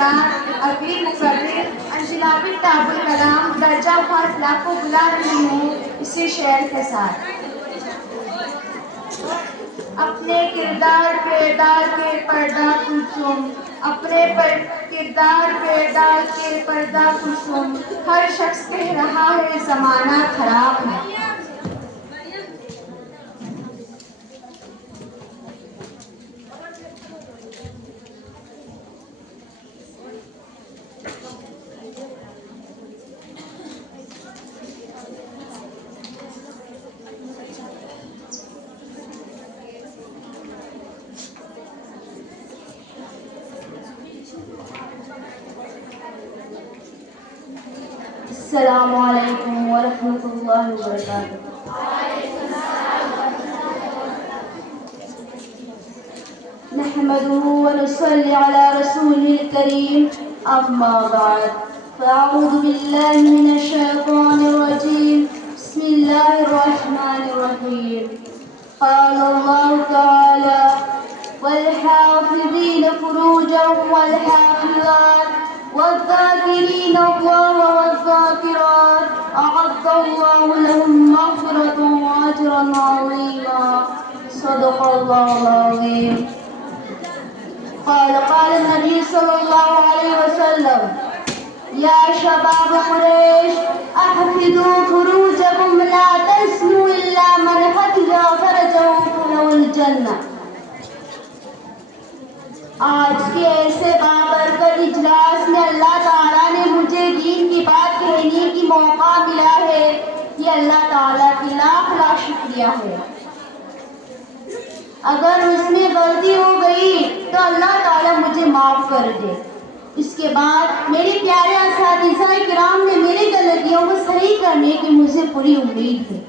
بعد اگلی مقرر انجلاب تاب الکلام درجہ فاصلہ کو بلا رہی ہوں اسی شعر کے ساتھ۔ اپنے کردار کردار کے پردہ کلثوم، اپنے کردار کردار کے پردہ کلثوم، ہر شخص کہہ رہا ہے زمانہ خراب ہے۔ السلام علیکم ورحمۃ اللہ وبرکاتہ۔ نحمده ونصلي على رسوله الكريم أما بعد فأعوذ بالله من الشيطان الرجيم بسم الله الرحمن الرحيم قال الله تعالى والحافظين فروجهم والحافظات والذاكرين الله والذاكرات أعد الله لهم مغفرة وأجرا عظيما صدق الله العظيم۔ قال النبي صلى الله عليه وسلم يا شباب قريش احفظوا فروجكم لا تزنوا إلا من حفظ فرجه فله الجنة۔ آج کے ایسے بابرکت اجلاس میں اللہ تعالیٰ نے مجھے دین کی بات کہنے کی موقع ملا ہے، یہ اللہ تعالیٰ کی لاکھ لاکھ شکریہ ہے۔ اگر اس میں غلطی ہو گئی تو اللہ تعالیٰ مجھے معاف کر دے۔ اس کے بعد میرے پیارے اساتذہ کرام نے میری غلطیوں کو صحیح کرنے کی مجھے پوری امید ہے۔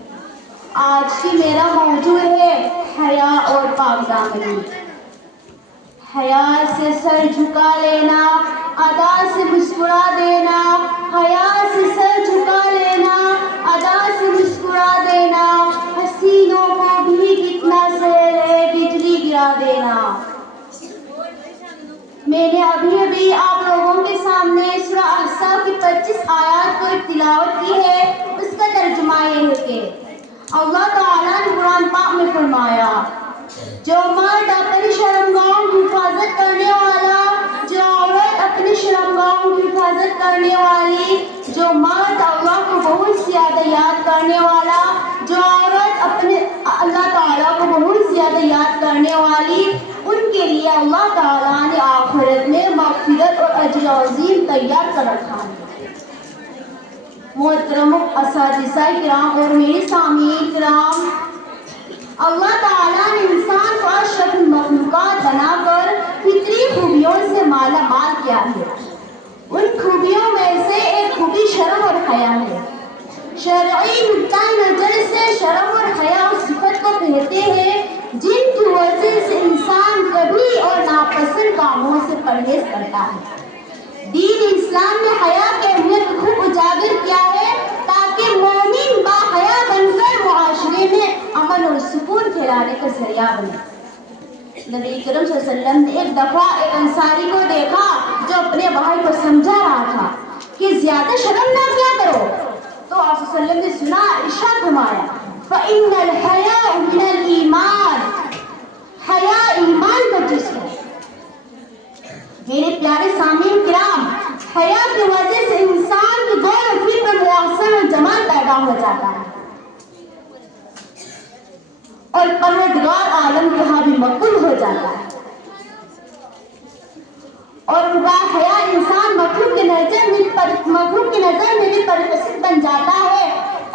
آج کی میرا موضوع ہے حیا اور پاک دامنی۔ حیا سے سر جھکا لینا، ادا سے مسکرا دینا، حیا سے سر جھکا لینا، ادا سے مسکرا دینا، حسینوں کو بھی کتنا سہل ہے بجلی گرا دینا۔ میں نے ابھی آپ لوگوں کے سامنے سورہ احزاب کی 25 آیات کو تلاوت کی ہے۔ اس کا ترجمہ یہ ہے کہ اللہ تعالیٰ نے قرآن پاک میں فرمایا جو مرد اپنی شرمگاہوں کی حفاظت کرنے والا، جو عورت اپنی شرمگاہوں کی حفاظت کرنے والی، جو مرد اللہ کو بہت زیادہ یاد کرنے والا، جو عورت اپنے اللہ تعالیٰ کو بہت زیادہ یاد کرنے والی، ان کے لیے اللہ تعالیٰ نے آخرت میں مغفرت اور اجر عظیم تیار کر رکھا ہے۔ محترم اساتذہ کرام اور میرے سامعین کرام، اللہ تعالیٰ نے انسان کو اشرف المخلوقات بنا کر فطری خوبیوں سے مالا مال کیا ہے۔ ان خوبیوں میں سے ایک خوبی شرم اور حیا ہے۔ شرعی نقطہ نظر سے شرم اور حیا اس صفت کو کہتے ہیں جن کی وجہ سے انسان کبھی اور ناپسند کاموں سے پرہیز کرتا ہے۔ دین اسلام نے حیا کی اہمیت کو خوب اجاگر کیا ہے تاکہ مومن با حیا بن کر معاشرے میں امن اور سکون پھیلانے کا ذریعہ بنے۔ نبی کریم صلی اللہ علیہ وسلم نے ایک دفعہ ایک انصاری کو دیکھا جو اپنے بھائی کو سمجھا رہا تھا کہ زیادہ شرم نہ کیا کرو، تو آپ صلی اللہ علیہ وسلم نے سنا، ارشاد فرمایا فَإِنَّ الْحَيَاءَ مِنَ الْإِيمَانِ، حیا ایمان کا جزو ہے۔ میرے پیارے سامعین کرام، حیا کی وجہ سے انسان کی غور و فکر میں حسن و جمال پیدا ہو جاتا ہے اور پروردگار عالم کے ہاں بھی مقبول ہو جاتا ہے، اور با حیا انسان مخلوق کی نظر میں بھی پرکشش بن جاتا ہے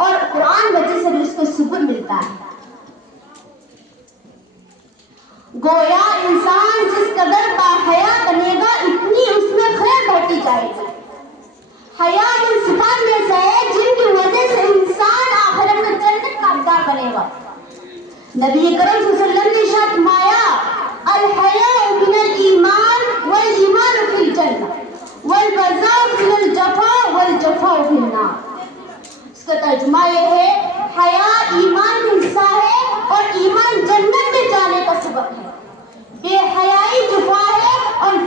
اور قرآن وجہ سے بھی اس کو سکون ملتا ہے۔ گویا انسان جس قدر با حیا بنے گا اتنی اس میں خیر بڑھتی جائے گی۔ حیا ان صفات میں سے ہے جن کی وجہ سے انسان آخرت میں جنت کا حقدار بنے گا۔ نبی کریم صلی اللہ علیہ وسلم نے ارشاد فرمایا الحیاء من الایمان والایمان فی الجنہ والبذاء من الجفاء والجفاء فی النار۔ اس کا ترجمہ یہ ہے حیا ایمان کا حصہ ہے اور ایمان جنت میں جانے کا سبب ہے، بے حیائی جفا ہے اور